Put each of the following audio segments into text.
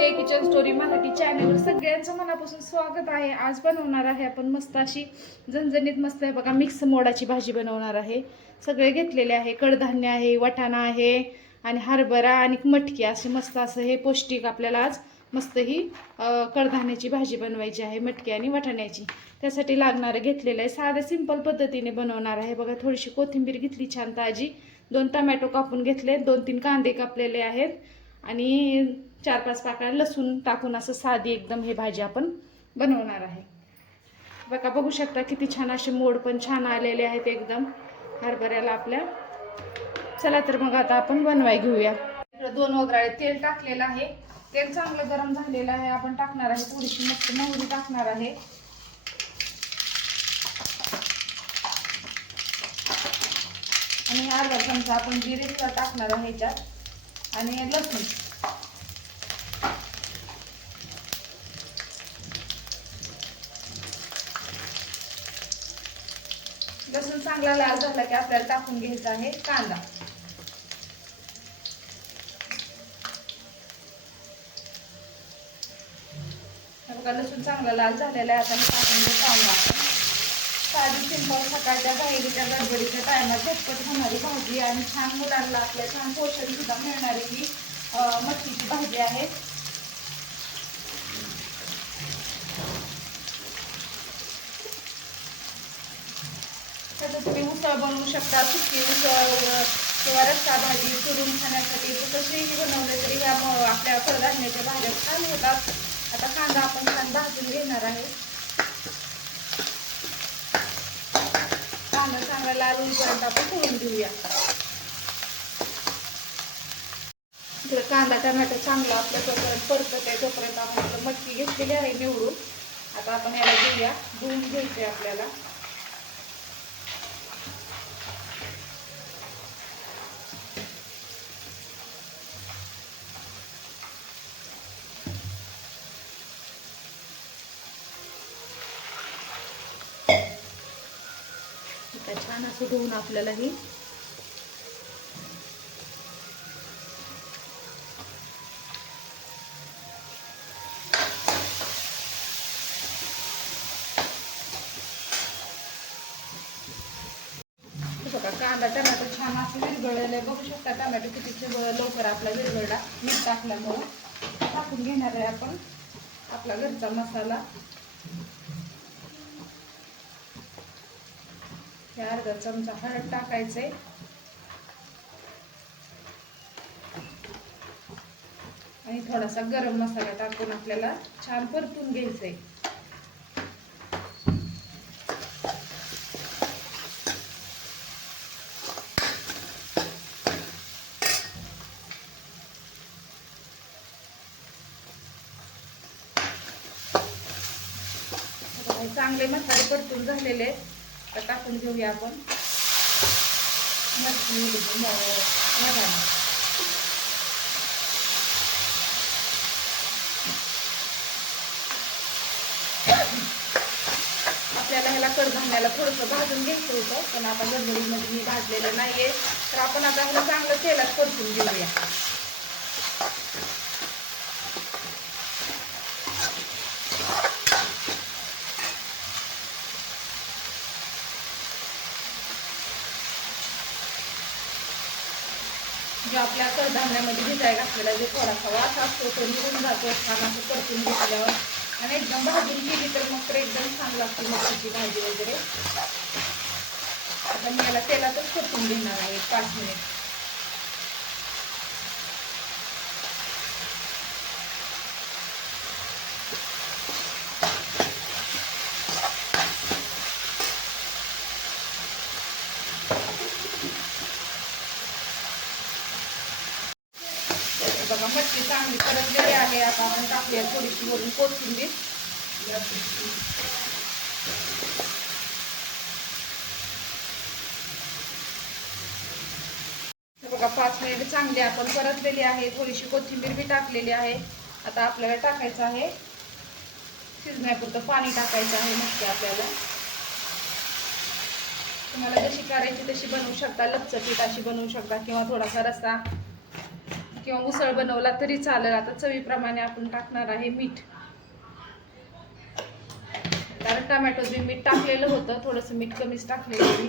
ते kitchen story Marathi चॅनलवर सगळ्यांचं मनापासून स्वागत आहे. आज बनवणार आहे आपण मस्त अशी झणझणीत मस्त आहे बघा मिक्स मोडाची भाजी बनवणार आहे. सगळे घेतलेले आहे. कडधान्य आहे वटाणा आहे आणि हरभरा आणि मटकी असे मस्त असं हे पौष्टिक आपल्याला आज मस्त ही कडधान्याची भाजी बनवायची आहे मटकी आणि वाटाण्याची. त्यासाठी लागणारं घेतलेलं आहे. साध्या सिंपल पद्धतीने बनवणार आहे. बघा थोडीशी कोथिंबीर घेतली छान ताजी. दोन टमॅटो कापून घेतले. दोन तीन कांदे कापलेले आहेत. आणि चार पाच पाकळ्या लसूण टाकून असं साधी एकदम हे भाजी आपण बनवणार आहे. बघा बघू शकता किती छान असे मोड पण छान आलेले आहेत एकदम. हरभऱ्याला आपल्या. चला तर मग आता आपण बनवाय घेऊया. दोन वगैरे तेल टाकलेलं आहे. तेल चांगलं गरम झालेलं आहे. आपण टाकणार आहे थोडीशी मस्त मोहरी टाकणार आहे. आणि अर्धा चमचा आपण जिरे टाकणार आहे ह्याच्यात. आणि लसूण. लसूण चांगला लाल झाला की आपल्याला टाकून घ्यायचा आहे कांदा. बघा लसूण चांगला लाल झालेला आहे. आता मी टाकून घेऊ कांदा. साधी सिंपल सकाळच्या बाहेरीच्या गडबडीच्या टायमात झटपट होणारी भाजी आणि छान मुलांना आपल्या छान पोषण सुद्धा मिळणारी ही अं, मटकीची भाजी आहे. त्याचं तुम्ही उसळ बनवू शकता सुकी उसळ किंवा रस्सा भाजी चुरून खाण्यासाठी. कशीही बनवलं तरी ह्या आपल्या कडधान्याच्या भाज्या छान होतात. आता कांदा आपण छान भाजून घेणार आहे कांदा चांगला लाल होईपर्यंत आपण करून घेऊया इकडे कांदा टमॅटो चांगला आपल्या तोपर्यंत परतत आहे तोपर्यंत आपण इकडे मटकी घेतलेली आहे निवडून. आता आपण याला घेऊया धुवून घ्यायचे आपल्याला. आता छान असं धुवून आपल्याला ही बघा कांदा टमॅटो छान असं विरघळलेलं आहे. बघू शकता टमॅटो किती लवकर आपला विरघळला मीठ टाकल्यामुळं. टाकून घेणार आहे आपण आपला घरचा मसाला. हे अर्धा चमचा हळद टाकायचे आणि थोडासा गरम मसाला टाकून आपल्याला छान परतून घ्यायचंय चांगले मसाले परतून झालेले आहेत. तर टाकून घेऊया आपण. आपल्याला ह्याला कडधान्याला थोडंसं भाजून घ्यायचं होतं पण आता गडबडीमध्ये मी भाजलेलं नाहीये. तर आपण आता ह्याला चांगलं तेलात परतून घेऊया. जे आपल्या कडधान्यामध्ये भिजाय घातलेला जे थोडासा वास असतो तो निघून जातो. छान असं परतून घेतल्यावर. आणि एकदम भाजून केली तर मग तर एकदम छान लागते मच्छीची भाजी वगैरे. आता मी याला तेलातच परतून घेणार आहे पाच मिनिट बघा मच्छी चांगली परतलेली आहे आता थोडीशी वरून कोथिंबीर बघा पाच मिनिट चांगली आपण परतलेली आहे. थोडीशी कोथिंबीर बी टाकलेली आहे. आता आपल्याला टाकायचं आहे. शिजण्यापुरतं पाणी टाकायचं आहे नक्की आपल्याला. तुम्हाला जशी करायची तशी बनवू शकता. लपचपीट अशी बनवू शकता किंवा थोडासा रस्सा किंवा उसळ बनवला तरी चालेल. आता चवीप्रमाणे आपण टाकणार आहे मीठ. कारण टमॅटो मी मीठ टाकलेलं होतं थोडंसं मीठ कमीच टाकलेलं मी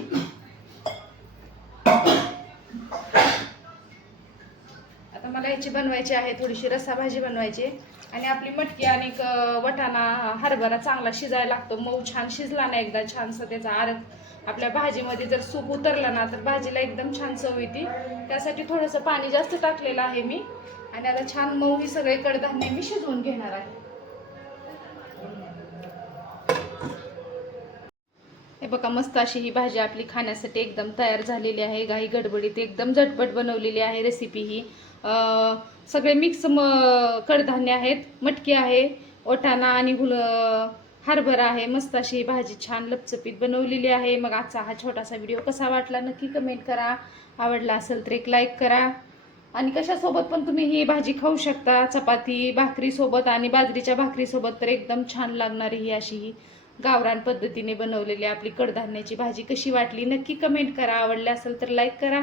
मला याची बनवायची आहे थोडीशी रस्सा भाजी बनवायची. आणि आपली मटकी आणि वटाणा हरभरा चांगला शिजायला लागतो. मऊ छान शिजला ना एकदा छानसं त्याचा आरत आपल्या भाजीमध्ये जर सूप उतरला ना तर भाजीला एकदम छान चव येते. त्यासाठी थोडंसं पाणी जास्त टाकलेलं आहे मी. आणि आता छान मऊ ही सगळे कडधान्य मी शिजवून घेणार आहे. बघा मस्त अशी ही भाजी आपली खाण्यासाठी एकदम तयार झालेली आहे. गाई गडबडीत एकदम झटपट बनवलेली आहे रेसिपी ही. सगळे मिक्स म कडधान्य आहेत मटकी आहे ओटाणा आणि हुल हरभरा आहे. मस्त अशी ही भाजी छान लपचपीत बनवलेली आहे. मग आजचा हा छोटासा व्हिडिओ कसा वाटला नक्की कमेंट करा. आवडला असेल तर एक लाईक करा. आणि कशासोबत पण तुम्ही ही भाजी खाऊ शकता. चपाती भाकरीसोबत आणि बाजरीच्या भाकरीसोबत तर एकदम छान लागणारी ही अशी ही गावरान पद्धतीने बनवलेली आपली कडधान्याची भाजी कशी वाटली नक्की कमेंट करा. आवडली असेल तर लाईक करा.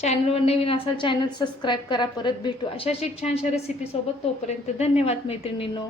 चॅनलवर नवीन असाल चॅनल सबस्क्राईब करा. परत भेटू अशाच एक छानशा रेसिपीसोबत तोपर्यंत धन्यवाद मैत्रिणींनो.